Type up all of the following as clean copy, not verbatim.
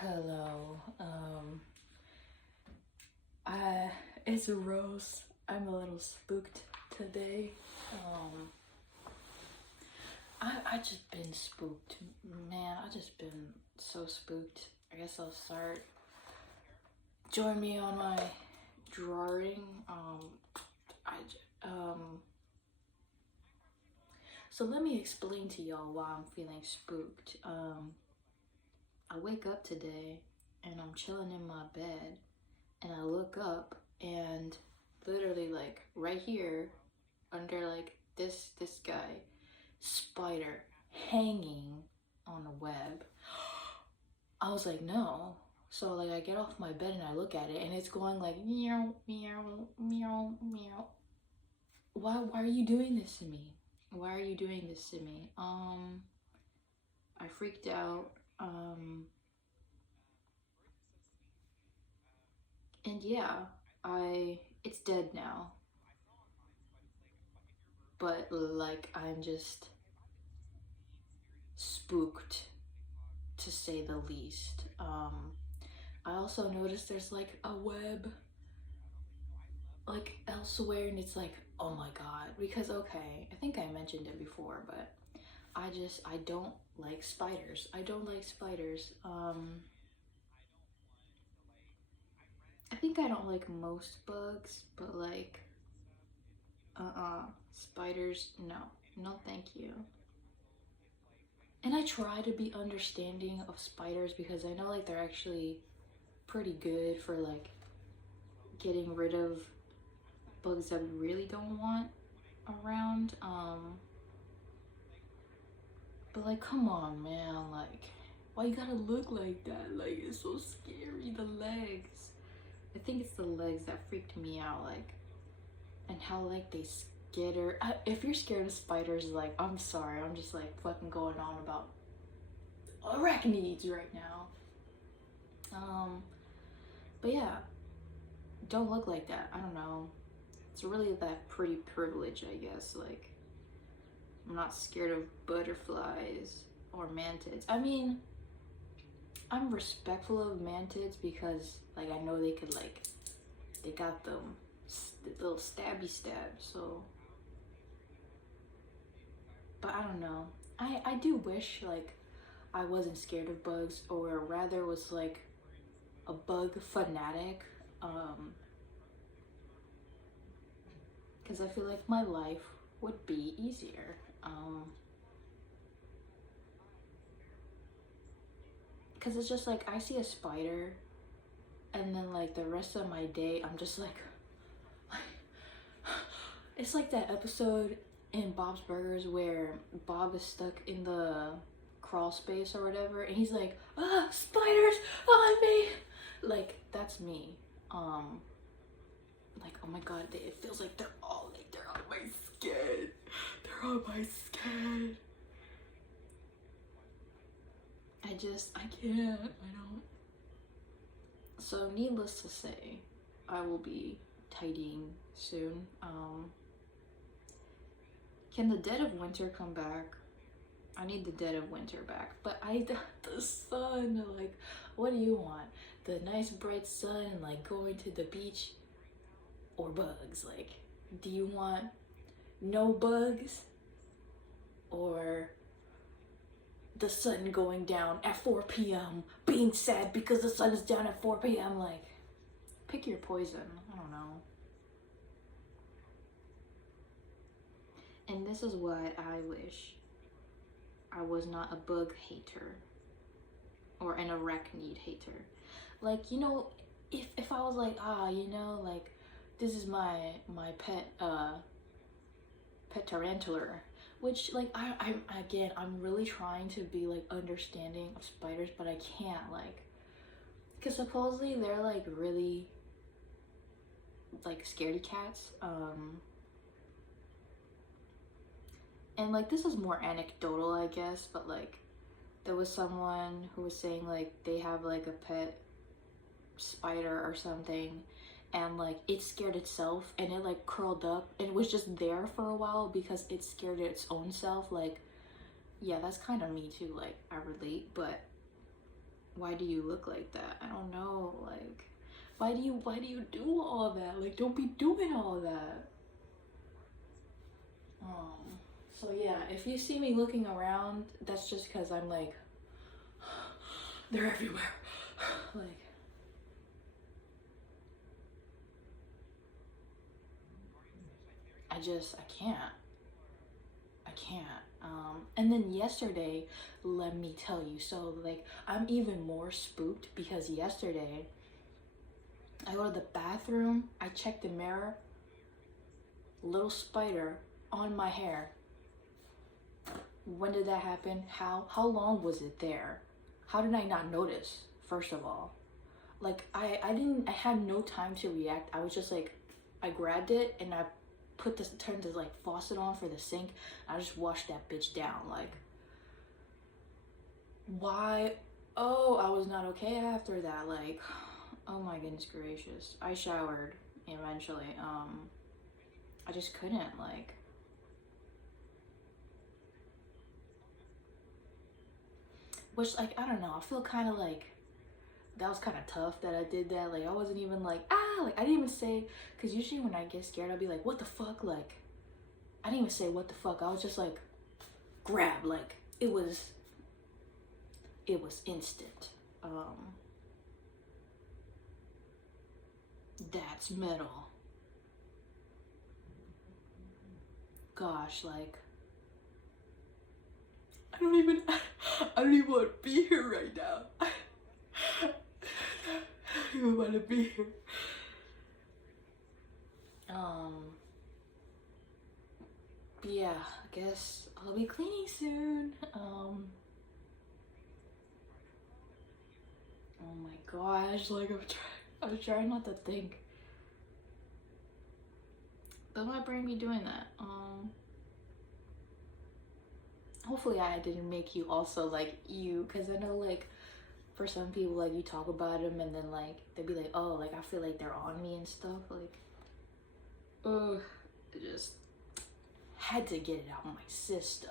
Hello. I it's Rose. I'm a little spooked today. Um, I just been spooked, man. I just been so spooked. I guess I'll start. Join me on my drawing. I So let me explain to y'all why I'm feeling spooked. I wake up today and I'm chilling in my bed and I look up and literally like right here under like this guy, spider hanging on a web. I was like, no. So like I get off my bed and I look at it and it's going like meow meow meow meow. Why are you doing this to me? Why are you doing this to me? I freaked out. And yeah, it's dead now. But like I'm just spooked to say the least. I also noticed there's like a web like elsewhere and it's like, oh my god, because okay, I think I mentioned it before, but I don't like spiders. I don't like spiders. I think I don't like most bugs, but like spiders, no. No, thank you. And I try to be understanding of spiders because I know like they're actually pretty good for like getting rid of bugs that we really don't want around. But like, come on, man, like, why you gotta look like that? Like, it's so scary. The legs. I think it's the legs that freaked me out, like, and how like they skitter. If you're scared of spiders, like, I'm sorry, I'm just like fucking going on about arachnids right now. But yeah, don't look like that. I don't know. It's really that pretty privilege, I guess. Like, I'm not scared of butterflies or mantids. I mean, I'm respectful of mantids because, like, I know they could, like, they got them little stabby stabs, so. But I don't know. I do wish, like, I wasn't scared of bugs, or rather was, like, a bug fanatic. Because I feel like my life would be easier. Because it's just like I see a spider and then like the rest of my day I'm just like it's like that episode in Bob's Burgers where Bob is stuck in the crawl space or whatever and he's like, spiders on me, like that's me. Like, oh my god, it feels like they're on my skin, they're on my skin. I can't, I don't. So needless to say, I will be tidying soon. Can the dead of winter come back? I need the dead of winter back, but the sun, like, what do you want? The nice bright sun and like going to the beach, or bugs? Like, do you want no bugs or the sun going down at 4 p.m. being sad because the sun is down at 4 p.m. Like, pick your poison. I don't know. And this is what I wish. I was not a bug hater or an arachnid hater. Like, you know, if I was like, you know, like, this is my pet pet tarantula, which like I'm really trying to be like understanding of spiders, but I can't, like, because supposedly they're like really like scaredy cats. And like this is more anecdotal, I guess, but like there was someone who was saying like they have like a pet spider or something and like it scared itself and it like curled up and it was just there for a while because it scared its own self. Like, yeah, that's kind of me too, like I relate. But why do you look like that? I don't know, like, why do you do all of that? Like, don't be doing all of that. So yeah, if you see me looking around, that's just because I'm like, they're everywhere. Like, I can't. I can't. And then yesterday, let me tell you, so like, I'm even more spooked because yesterday, I go to the bathroom, I check the mirror, little spider on my hair. When did that happen? How long was it there? How did I not notice, first of all? Like, I had no time to react. I was just like, I grabbed it and I turned the like faucet on for the sink. I just washed that bitch down. Like, why? Oh, I was not okay after that. Like, oh my goodness gracious. I showered eventually. I just couldn't, like, which, like, I don't know, I feel kind of like that was kind of tough that I did that. Like, I wasn't even like, ah, like, I didn't even say, because usually when I get scared, I'll be like, what the fuck? Like, I didn't even say what the fuck. I was just like, grab. Like, it was instant. That's metal. Gosh, like, I don't even want to be here right now. I don't even want to be here. But yeah, I guess I'll be cleaning soon. Oh my gosh, like, I'm trying not to think. But my brain be doing that. Hopefully I didn't make you also like you, because I know, like, for some people, like, you talk about them and then like they'd be like, oh, like, I feel like they're on me and stuff. Like, ugh, I just had to get it out of my system.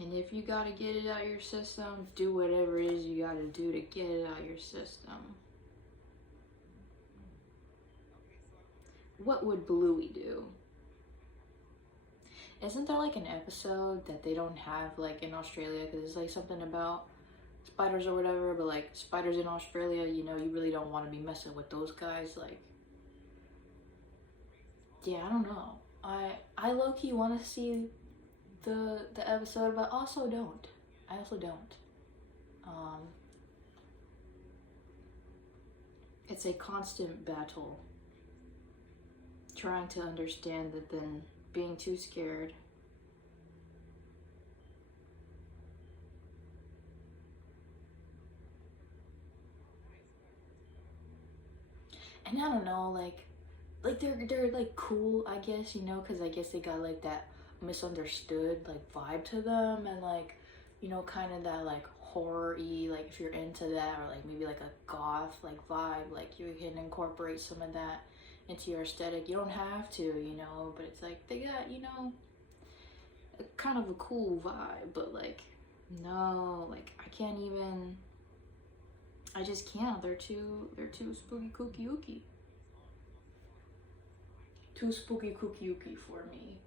And if you gotta get it out of your system, do whatever it is you gotta do to get it out of your system. What would Bluey do? Isn't there like an episode that they don't have like in Australia, because it's like something about spiders or whatever, but like spiders in Australia, you know, you really don't want to be messing with those guys. Like, yeah, I don't know. I low-key want to see the episode, but also don't. I also don't. It's a constant battle trying to understand that, then being too scared. And I don't know, like they're like cool, I guess, you know, because I guess they got like that misunderstood like vibe to them, and like, you know, kind of that like horror-y, like, if you're into that, or like maybe like a goth like vibe, like you can incorporate some of that into your aesthetic. You don't have to, you know, but it's like they got, you know, a kind of a cool vibe. But like, no, like, I can't even, I just can't. They're too spooky kooky ooky. Too spooky kooky ooky for me.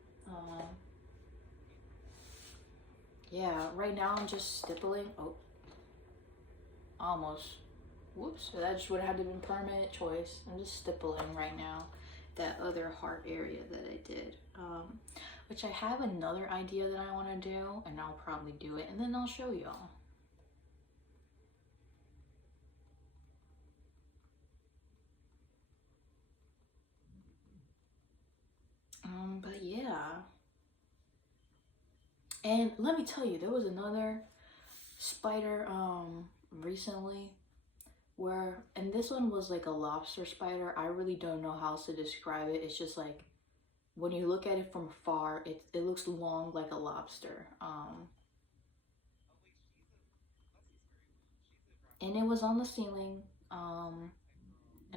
Yeah, right now I'm just stippling. Oh, almost. Whoops, that just would have had to have been permanent choice. I'm just stippling right now that other heart area that I did. Which I have another idea that I want to do, and I'll probably do it, and then I'll show y'all. But yeah. And let me tell you, there was another spider recently where, and this one was like a lobster spider. I really don't know how else to describe it. It's just like, when you look at it from afar, it looks long like a lobster. And it was on the ceiling. And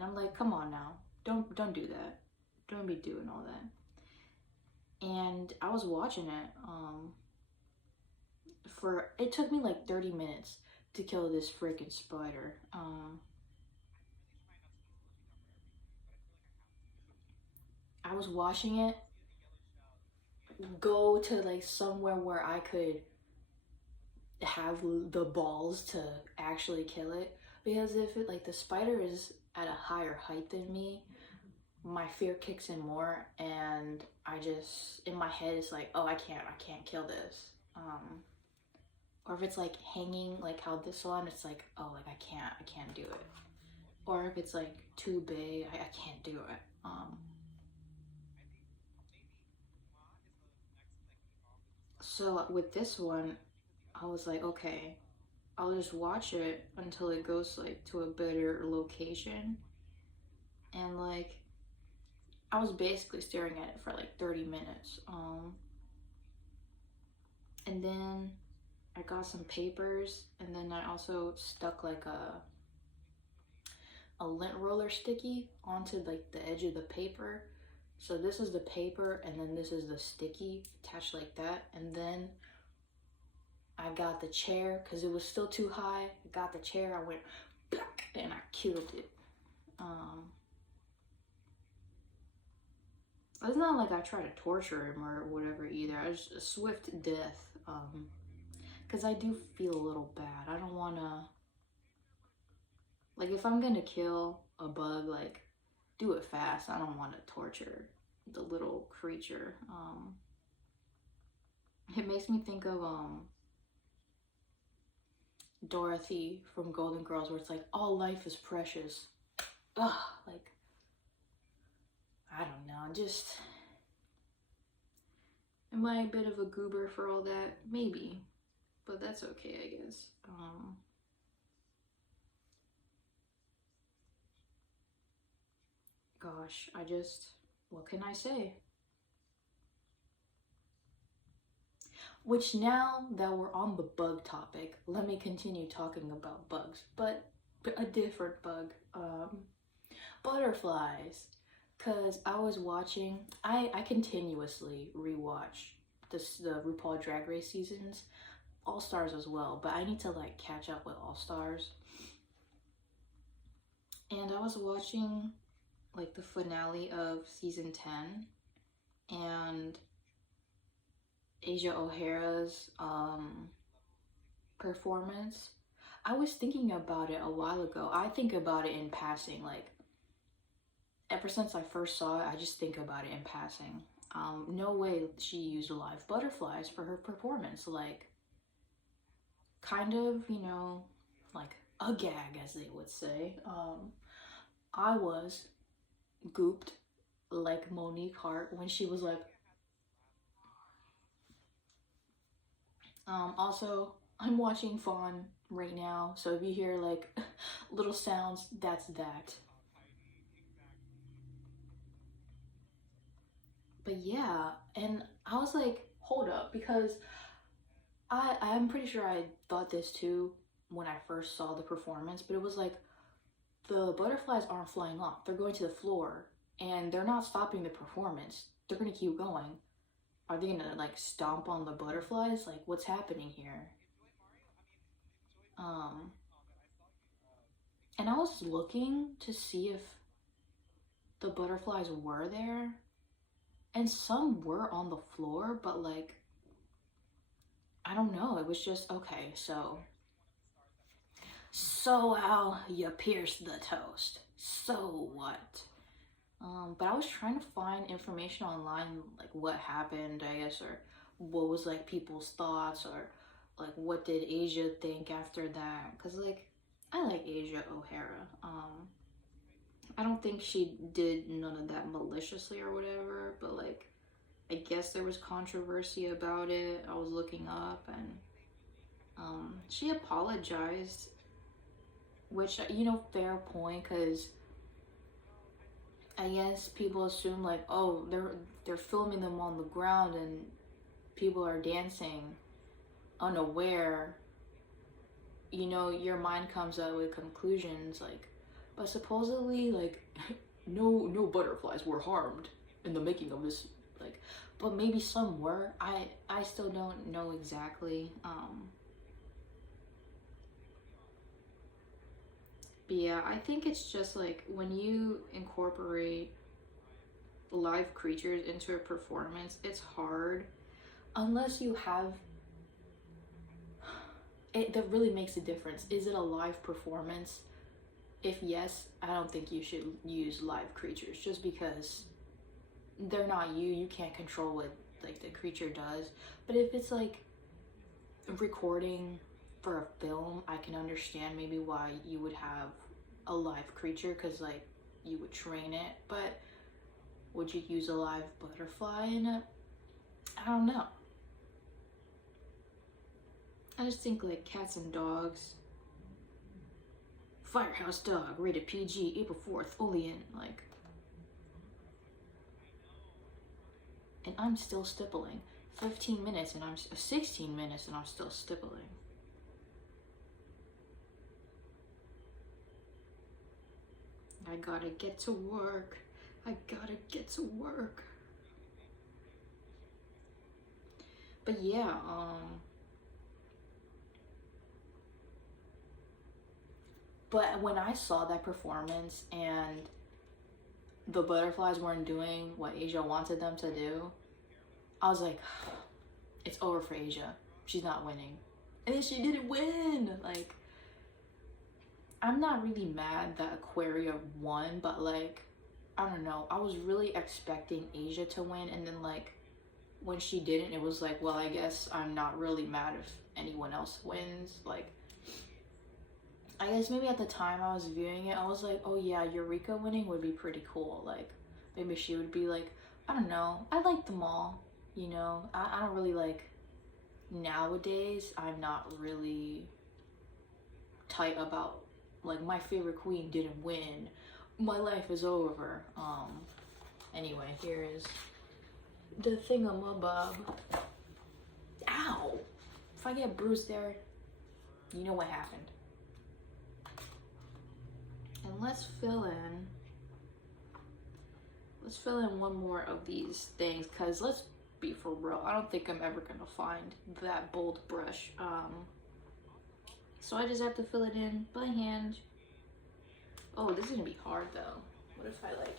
I'm like, come on now, don't do that. Don't be doing all that. And I was watching it. it took me like 30 minutes to kill this freaking spider. I was watching it go to like somewhere where I could have the balls to actually kill it, because if it like the spider is at a higher height than me, my fear kicks in more, and I just in my head it's like, oh, I can't kill this. Or if it's like hanging like how this one, it's like, oh, like I can't do it. Or if it's like too big, I can't do it. So with this one, I was like, okay, I'll just watch it until it goes like to a better location. And like, I was basically staring at it for like 30 minutes. And then I got some papers, and then I also stuck like a lint roller sticky onto like the edge of the paper. So this is the paper, and then this is the sticky attached like that. And then I got the chair because it was still too high. I got the chair, I went back, and I killed it. It's not like I tried to torture him or whatever either. I just a swift death. Because I do feel a little bad. I don't want to, like, if I'm gonna kill a bug, like, do it fast. I don't want to torture the little creature. It makes me think of Dorothy from Golden Girls, where it's like, all life is precious. Ugh, like, I don't know, just, am I a bit of a goober for all that? Maybe, but that's okay, I guess. Gosh, what can I say? Which, now that we're on the bug topic, let me continue talking about bugs, but a different bug. Butterflies. Because I was watching, I continuously rewatch the RuPaul Drag Race seasons, All Stars as well, but I need to like catch up with All Stars. And I was watching like the finale of season 10, and Asia O'Hara's performance. I was thinking about it a while ago. I think about it in passing, like ever since I first saw it, I just think about it in passing. No way she used live butterflies for her performance. Like, kind of, you know, like a gag, as they would say. I was gooped like Monique Hart when she was like, also, I'm watching Fawn right now, so if you hear like little sounds, that's that. But yeah, and I was like, hold up, because I'm pretty sure I thought this too when I first saw the performance, but it was like, the butterflies aren't flying off, they're going to the floor, and they're not stopping the performance. They're gonna keep going. Are they gonna like stomp on the butterflies? Like, what's happening here? Um, and I was looking to see if the butterflies were there, and some were on the floor, but like, I don't know. It was just, okay, so how you pierce the toast. So what? But I was trying to find information online, like what happened, I guess, or what was like people's thoughts, or like what did Asia think after that? Cause like, I like Asia O'Hara. I don't think she did none of that maliciously or whatever, but like, I guess there was controversy about it. I was looking up, and she apologized, which, you know, fair point, because I guess people assume like, oh, they're filming them on the ground and people are dancing unaware. You know, your mind comes up with conclusions like, but supposedly like no butterflies were harmed in the making of this, like, but maybe some were. I still don't know exactly. But yeah, I think it's just like when you incorporate live creatures into a performance, it's hard unless you have it. That really makes a difference. Is it a live performance? If yes, I don't think you should use live creatures, just because they're not you. You can't control what like the creature does. But if it's like recording for a film, I can understand maybe why you would have a live creature, because like you would train it. But would you use a live butterfly in it? I don't know. I just think like cats and dogs. Firehouse Dog, rated PG, April 4th, only in like. And I'm still stippling. 15 minutes and I'm 16 minutes and I'm still stippling. I gotta get to work. I gotta get to work. But yeah, but when I saw that performance and the butterflies weren't doing what Asia wanted them to do, I was like, it's over for Asia. She's not winning. And then she didn't win. Like, I'm not really mad that Aquaria won, but like, I don't know. I was really expecting Asia to win, and then like, when she didn't, it was like, well, I guess I'm not really mad if anyone else wins. Like, I guess maybe at the time I was viewing it, I was like, oh yeah, Eureka winning would be pretty cool. Like, maybe she would be like, I don't know, I like them all, you know? I don't really like, nowadays, I'm not really tight about, like, my favorite queen didn't win, my life is over. Anyway, here is the thingamabob. Ow! If I get bruised there, you know what happened. And let's fill in one more of these things, because let's be for real, I don't think I'm ever gonna find that bold brush. So I just have to fill it in by hand. Oh, this is gonna be hard though. What if I like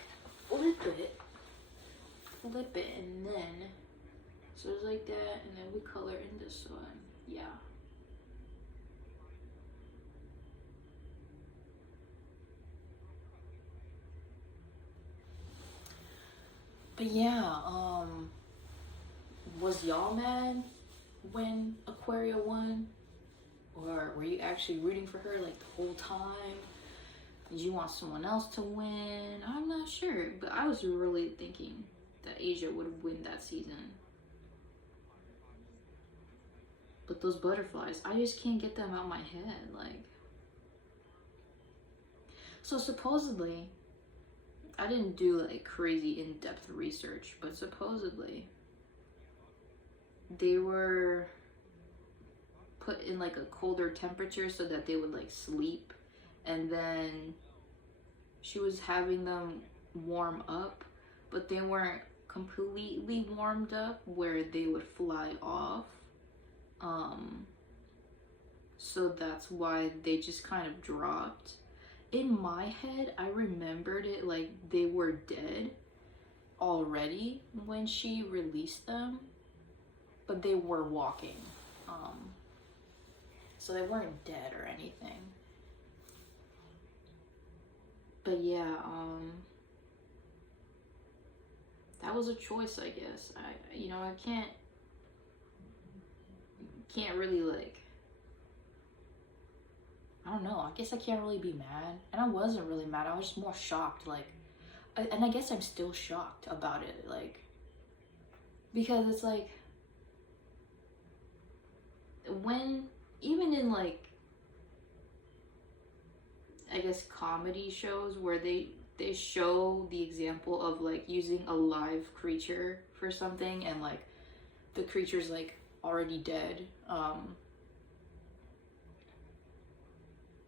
flip it and then, so it's like that, and then we color in this one. Yeah. But yeah, was y'all mad when Aquaria won? Or were you actually rooting for her like the whole time? Did you want someone else to win? I'm not sure, but I was really thinking that Asia would win that season. But those butterflies, I just can't get them out my head. Like, so supposedly, I didn't do like crazy in-depth research, but supposedly they were put in like a colder temperature so that they would like sleep, and then she was having them warm up, but they weren't completely warmed up where they would fly off. So that's why they just kind of dropped. In my head, I remembered it like they were dead already when she released them, but they were walking. So they weren't dead or anything. But yeah, that was a choice, I guess. I can't really like, I don't know, I guess I can't really be mad. And I wasn't really mad, I was just more shocked, like, and I guess I'm still shocked about it, like, because it's like, when, even in like, I guess comedy shows where they show the example of like using a live creature for something, and like the creature's like already dead,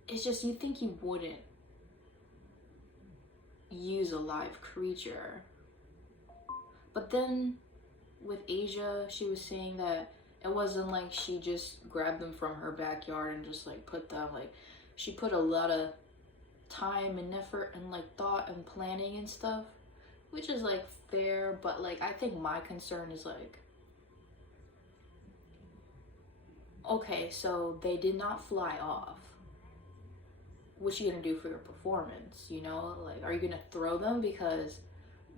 it's just, you think you wouldn't use a live creature, but then with Asia, she was saying that it wasn't like she just grabbed them from her backyard and just like put them, like she put a lot of time and effort and like thought and planning and stuff, which is like fair, but like I think my concern is like, okay, so they did not fly off. What you gonna do for your performance? You know, like, are you gonna throw them because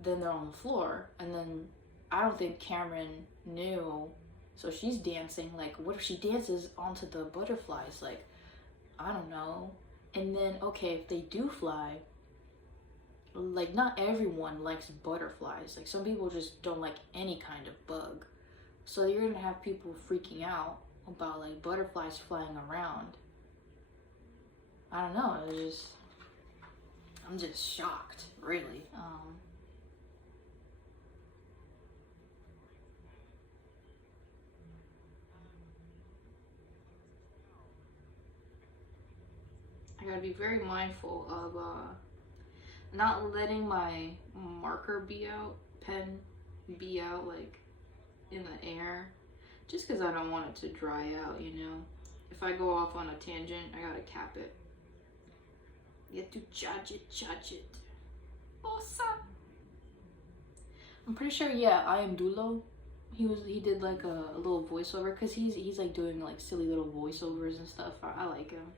then they're on the floor? And then I don't think Cameron knew, so she's dancing. Like, what if she dances onto the butterflies? Like, I don't know. And then, okay, if they do fly, like, not everyone likes butterflies. Like, some people just don't like any kind of bug. So you're gonna have people freaking out about like butterflies flying around. I don't know, I'm just shocked, really. I gotta be very mindful of not letting my marker pen be out like in the air, just because I don't want it to dry out, you know. If I go off on a tangent, I gotta cap it. You have to judge it. Awesome. I'm pretty sure, yeah, I am Dulo. He did like a little voiceover, because he's like doing like silly little voiceovers and stuff. I like him.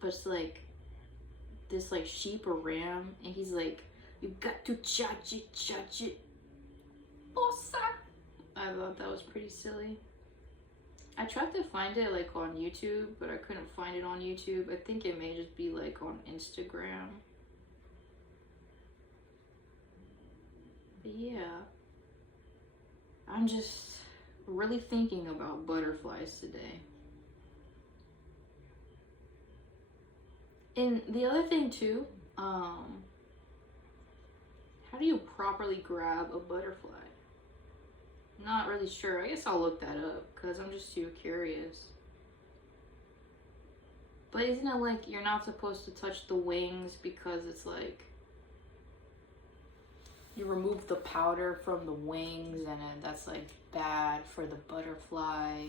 But it's like this like sheep or ram, and he's like, you got to judge it. Awesome. I thought that was pretty silly. I tried to find it like on YouTube, but I couldn't find it on YouTube. I think it may just be like on Instagram. But yeah, I'm just really thinking about butterflies today. And the other thing too, how do you properly grab a butterfly? Not really sure. I guess I'll look that up because I'm just too curious. But isn't it like you're not supposed to touch the wings because it's like you remove the powder from the wings and that's like bad for the butterfly?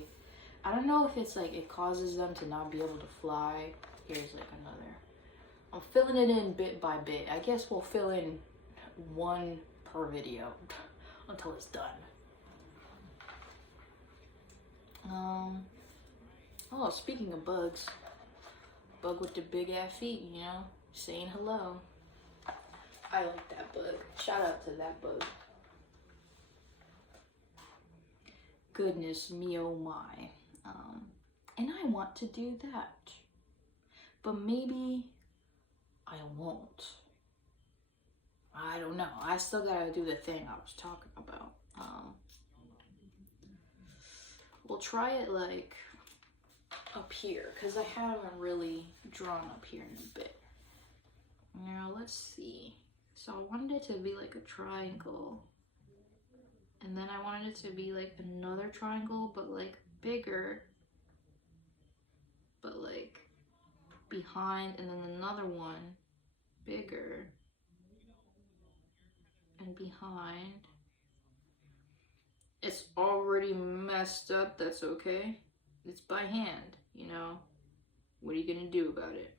I don't know if it's like it causes them to not be able to fly. Here's like another. I'm filling it in bit by bit. I guess we'll fill in one per video until it's done. Oh, speaking of bugs, bug with the big ass feet, you know, saying hello. I like that bug. Shout out to that bug. Goodness me, oh my. And I want to do that, but maybe I won't. I don't know. I still gotta do the thing I was talking about. We'll try it like up here, because I haven't really drawn up here in a bit. Now let's see. So I wanted it to be like a triangle, and then I wanted it to be like another triangle, but like bigger, but like behind, and then another one bigger and behind. It's already messed up. That's okay. It's by hand, you know. What are you gonna do about it?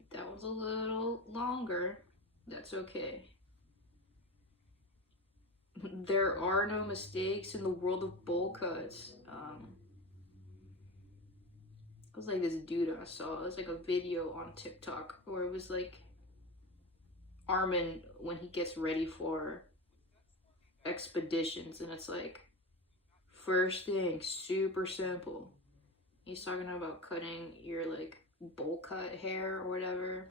If that was a little longer, that's okay. There are no mistakes in the world of bowl cuts. It was like this dude I saw. It was like a video on TikTok where it was like Armin when he gets ready for expeditions, and it's like, first thing, super simple. He's talking about cutting your like bowl cut hair or whatever.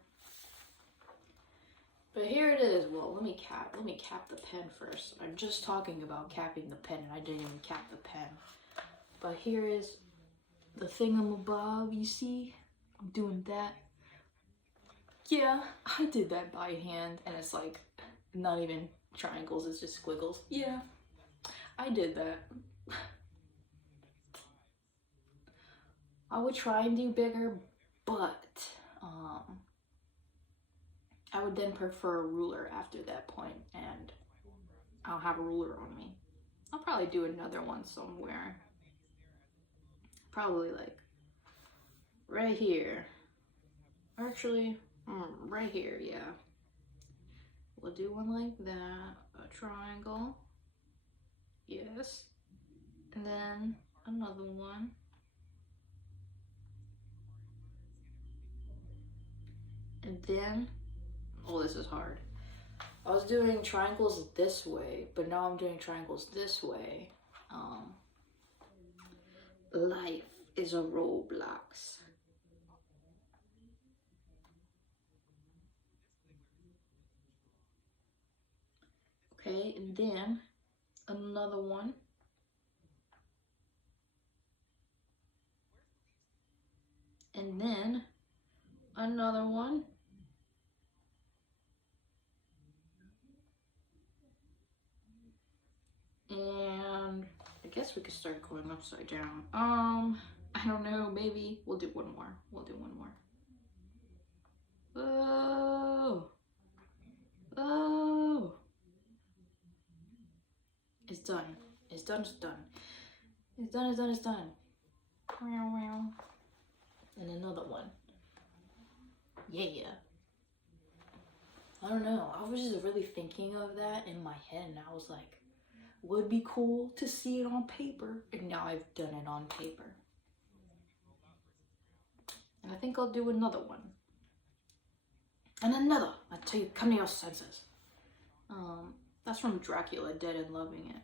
But here it is. Well, let me cap the pen first. I'm just talking about capping the pen, and I didn't even cap the pen. But here is the thingamabob, you see? I'm doing that. Yeah, I did that by hand, and it's like not even triangles, it's just squiggles. Yeah, I did that. I would try and do bigger, but I would then prefer a ruler after that point, and I'll have a ruler on me. I'll probably do another one somewhere. Probably like right here. Actually, right here, yeah. We'll do one like that, a triangle. Yes. And then another one. And then, oh, this is hard. I was doing triangles this way, but now I'm doing triangles this way. Life is a Roblox. Okay, and then another one. And then another one. And I guess we could start going upside down. I don't know, maybe we'll do one more. We'll do one more. Oh. Oh. It's done. It's done, it's done. It's done, it's done, it's done. And another one. Yeah. I don't know. I was just really thinking of that in my head, and I was like, would be cool to see it on paper. And now I've done it on paper. And I think I'll do another one. And another. I tell you, come to your senses. That's from Dracula, Dead and Loving It.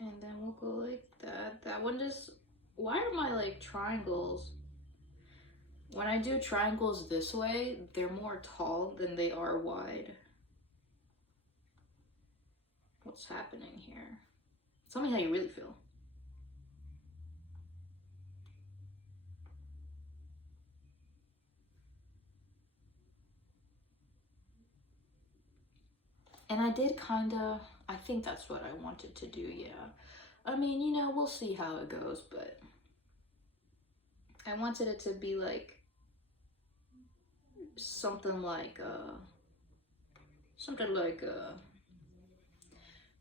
And then we'll go like that. That one just, why are my like triangles? When I do triangles this way, they're more tall than they are wide. What's happening here? Tell me how you really feel. And I did kinda, I think that's what I wanted to do, yeah. I mean, you know, we'll see how it goes, but I wanted it to be like something like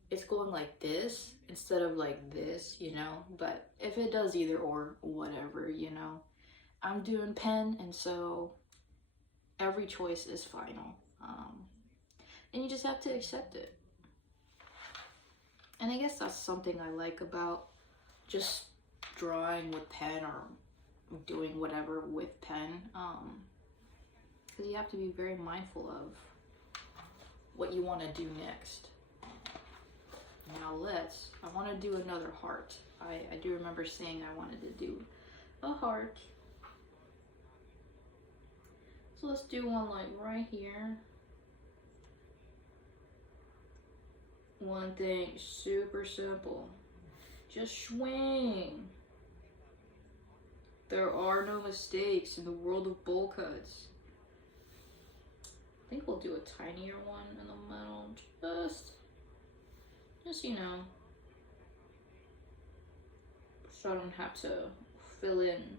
it's going like this instead of like this, you know. But if it does either or, whatever, you know. I'm doing pen, and so every choice is final, and you just have to accept it. And I guess that's something I like about just drawing with pen or doing whatever with pen, because you have to be very mindful of what you want to do next. Now I want to do another heart. I do remember saying I wanted to do a heart. So let's do one like right here. One thing, super simple. Just swing. There are no mistakes in the world of bowl cuts. I think we'll do a tinier one in the middle. Just, you know, so I don't have to fill in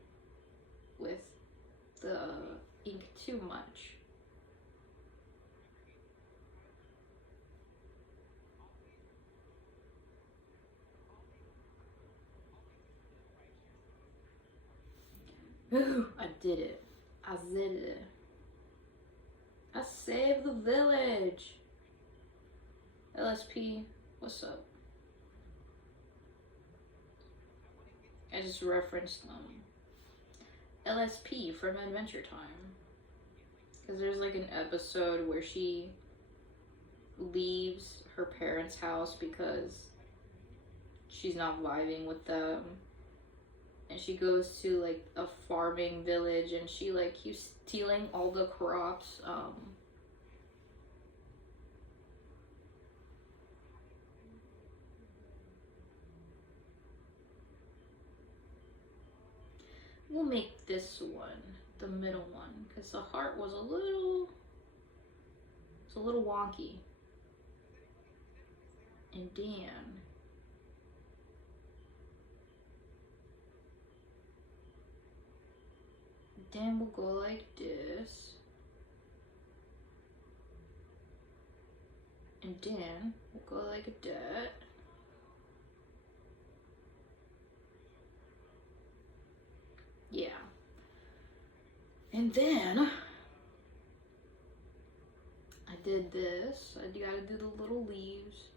with the ink too much. Ooh, I did it. I did it. I saved the village. LSP, what's up? I just referenced LSP from Adventure Time. Because there's like an episode where she leaves her parents' house because she's not vibing with them. And she goes to like a farming village, and she like keeps stealing all the crops. We'll make this one the middle one, because the heart was it's a little wonky. And then then we'll go like this. And then we'll go like that. Yeah. And then I did this. I gotta do the little leaves.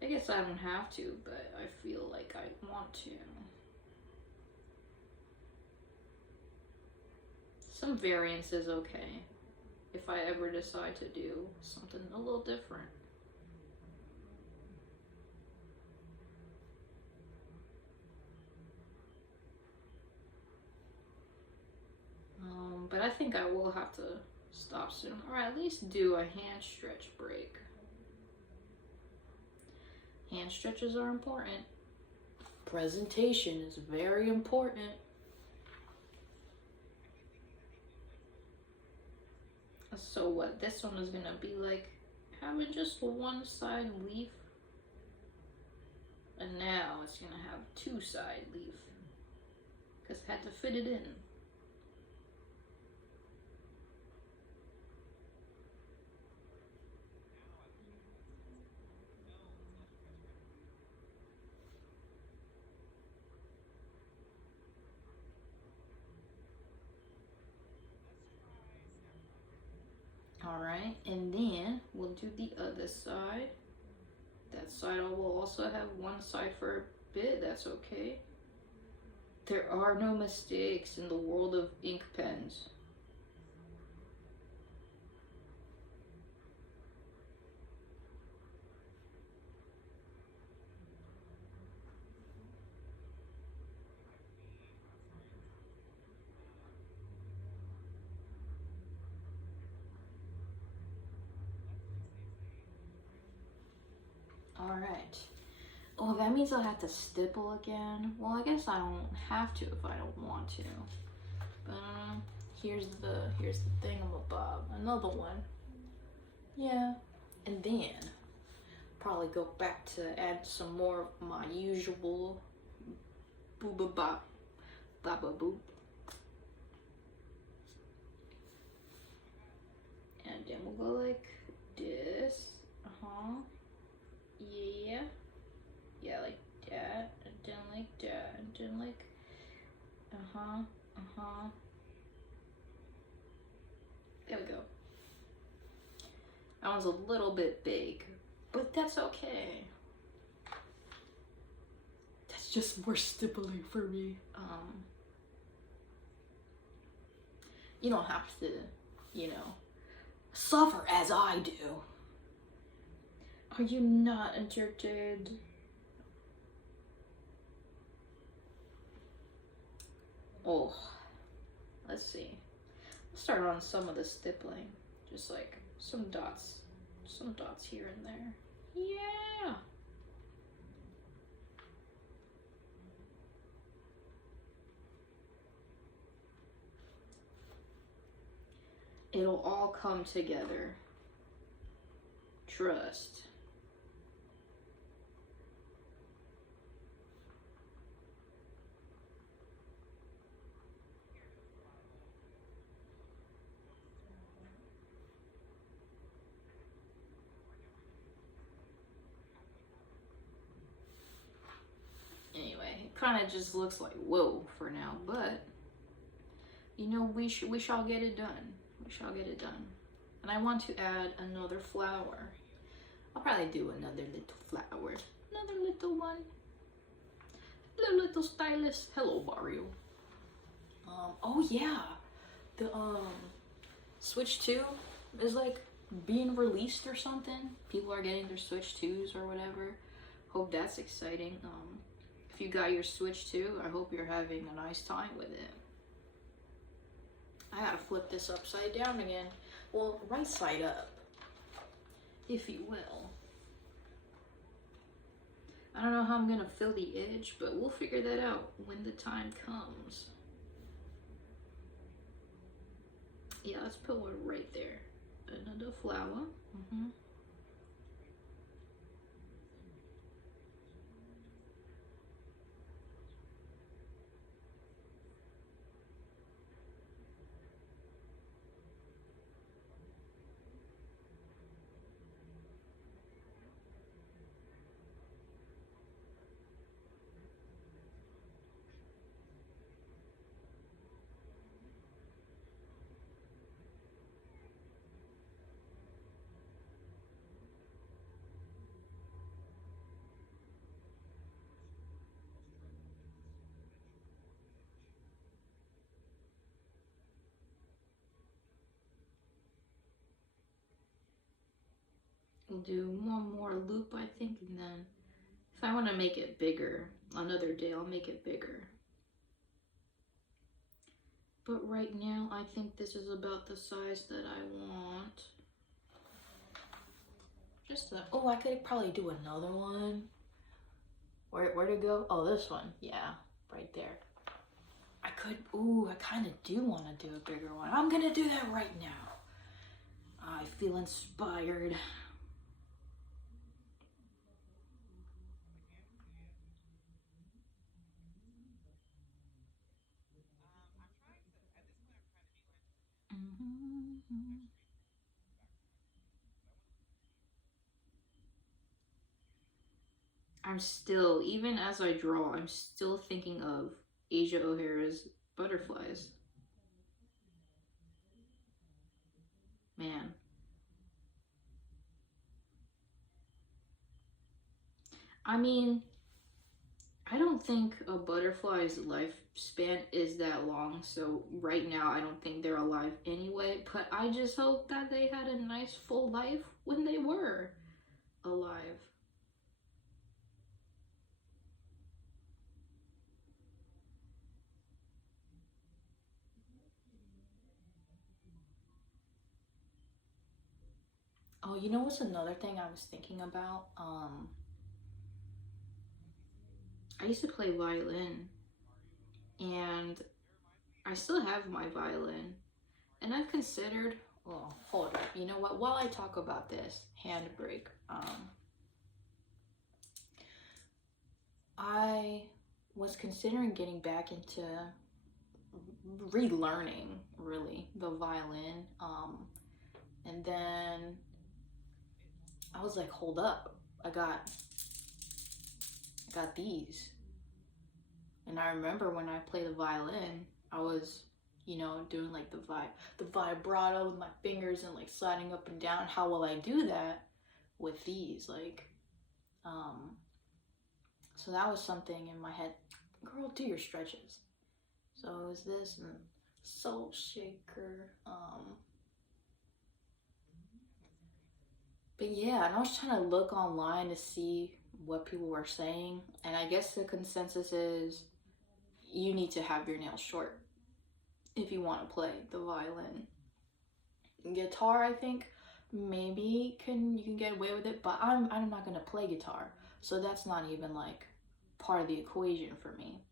I guess I don't have to, but I feel like I want to. Some variance is okay if I ever decide to do something a little different. But I think I will have to stop soon, or at least do a hand stretch break. Hand stretches are important. Presentation is very important. So what, this one is gonna be like having just one side leaf, and now it's gonna have two side leaf because I had to fit it in. All right, and then we'll do the other side. That side will also have one side for a bit. That's okay. There are no mistakes in the world of ink pens. All right. Oh, that means I'll have to stipple again. Well, I guess I don't have to if I don't want to. But here's the thingamabob. Another one. Yeah. And then probably go back to add some more of my usual booba bop, baba boop. And then we'll go like this. Yeah. Yeah, like that. And then like that. And then like There we go. That one's a little bit big, but that's okay. That's just more stippling for me. You don't have to, you know, suffer as I do. Are you not entertained? Oh, let's see. Let's start on some of the stippling. Just like some dots here and there. Yeah. It'll all come together. Trust. Anyway, it kind of just looks like whoa for now, but you know, we shall get it done. We shall get it done. And I want to add another flower. I'll probably do another little flower. Another little one. Little stylist. Hello, Barrio. Oh yeah. The Switch 2 is like being released or something. People are getting their Switch 2s or whatever. Hope that's exciting. If you got your Switch 2, I hope you're having a nice time with it. I gotta flip this upside down again. Well, right side up, if you will. I don't know how I'm gonna fill the edge, but we'll figure that out when the time comes. Yeah, let's put one right there. Another flower. We'll do one more loop, I think, and then if I want to make it bigger, another day I'll make it bigger. But right now, I think this is about the size that I want. Oh, I could probably do another one. Where to go? Oh, this one. Yeah, right there. I kind of do want to do a bigger one. I'm gonna do that right now. I feel inspired. I'm still, even as I draw, I'm still thinking of Asia O'Hara's butterflies. Man. I mean, I don't think a butterfly's lifespan is that long, so right now I don't think they're alive anyway, but I just hope that they had a nice full life when they were alive. Oh, you know what's another thing I was thinking about? I used to play violin, and I still have my violin, and I've considered, oh, hold up, you know what, while I talk about this, handbrake, I was considering getting back into relearning, really, the violin, and then I was like, hold up, I got these. And I remember when I played the violin, I was, you know, doing like the vibrato with my fingers and like sliding up and down. How will I do that with these? Like, so that was something in my head. Girl, do your stretches. So it was this and salt shaker. But yeah, and I was trying to look online to see what people were saying, and I guess the consensus is you need to have your nails short if you want to play the violin. Guitar, I think maybe you can get away with it, but I'm not gonna play guitar, so that's not even like part of the equation for me.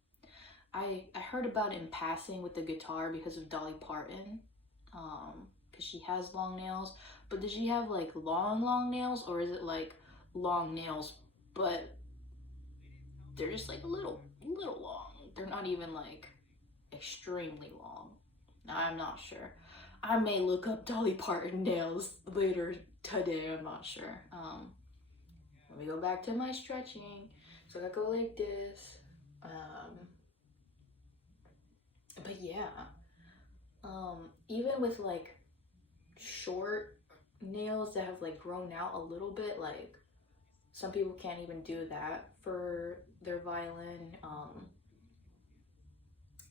I heard about it in passing with the guitar because of Dolly Parton, because she has long nails. But does she have like long nails, or is it like long nails but they're just like a little long? They're not even like extremely long. I'm not sure. I may look up Dolly Parton nails later today. I'm not sure. Let me go back to my stretching. So I go like this. But yeah, even with like short nails that have like grown out a little bit, like some people can't even do that for their violin,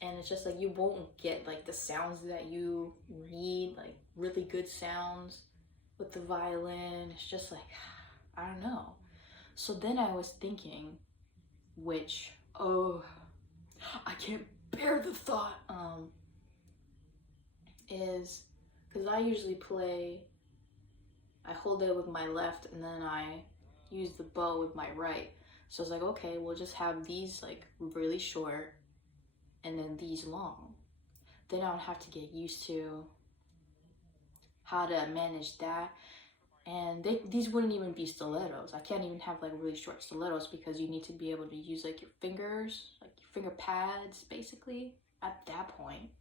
and it's just like you won't get like the sounds that you need, like really good sounds with the violin. It's just like, I don't know. So then I was thinking, which, oh, I can't bear the thought, is because I usually play, I hold it with my left and then I use the bow with my right. So I was like, okay, we'll just have these like really short and then these long. Then I would have to get used to how to manage that. And these wouldn't even be stilettos. I can't even have like really short stilettos because you need to be able to use like your fingers, like your finger pads basically at that point.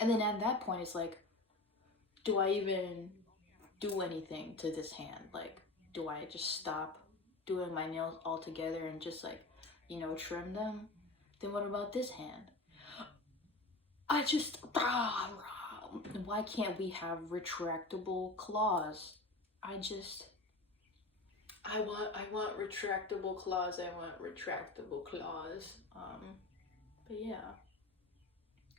And then at that point, it's like, do I even do anything to this hand? Like, do I just stop doing my nails altogether and just like, you know, trim them? Then what about this hand? I just, why can't we have retractable claws? I want retractable claws. I want retractable claws. But yeah,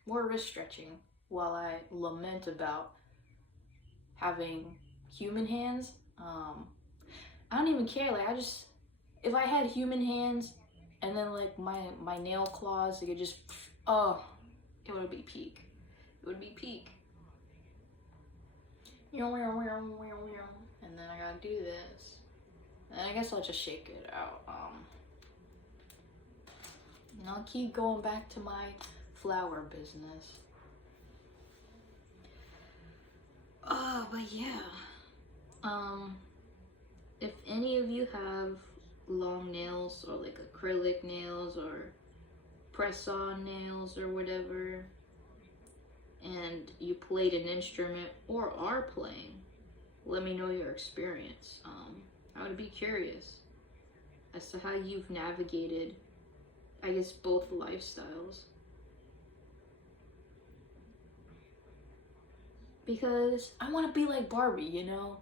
more wrist stretching while I lament about having human hands I don't even care. Like, if I had human hands and then like my nail claws, they could just, oh, it would be peak. It would be peak. And then I gotta do this. And I guess I'll just shake it out. And I'll keep going back to my flower business. But yeah. If any of you have long nails or like acrylic nails or press-on nails or whatever, and you played an instrument or are playing, let me know your experience. I would be curious as to how you've navigated, I guess, both lifestyles. Because I want to be like Barbie, you know?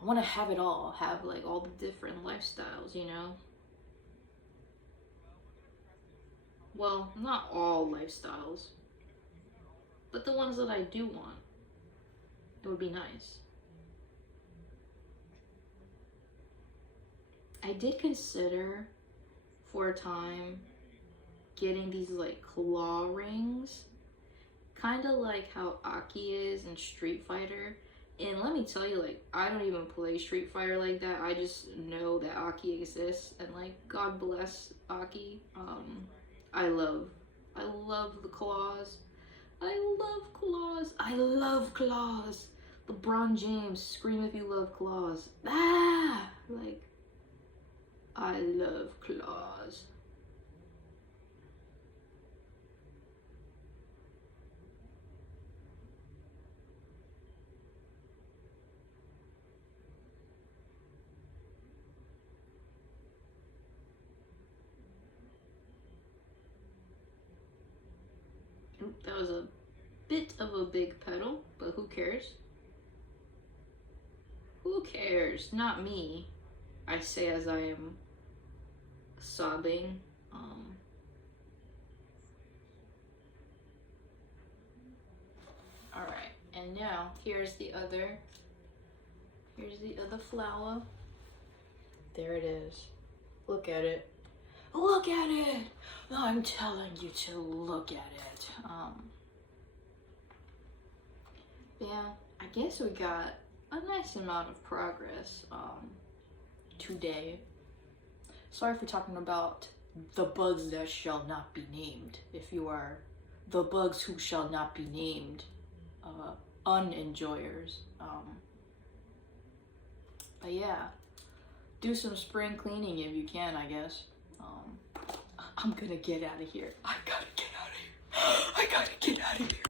I want to have it all, have like all the different lifestyles, you know? Well, not all lifestyles, but the ones that I do want. It would be nice. I did consider for a time getting these like claw rings, kind of like how Aki is in Street Fighter. And let me tell you, like, I don't even play Street Fighter like that. I just know that Aki exists, and like, God bless Aki. I love the claws. I love claws. I love claws. LeBron James, scream if you love claws. Ah, like, I love claws. Oop, that was a bit of a big pedal, but who cares? Who cares? Not me. I say as I am sobbing. Alright, and now here's the other flower. There it is. Look at it. Look at it! I'm telling you to look at it. Yeah, I guess we got a nice amount of progress today. Sorry for talking about the bugs that shall not be named. If you are the bugs who shall not be named, unenjoyers. But yeah, do some spring cleaning if you can, I guess. I'm gonna get out of here. I gotta get out of here. I gotta get out of here.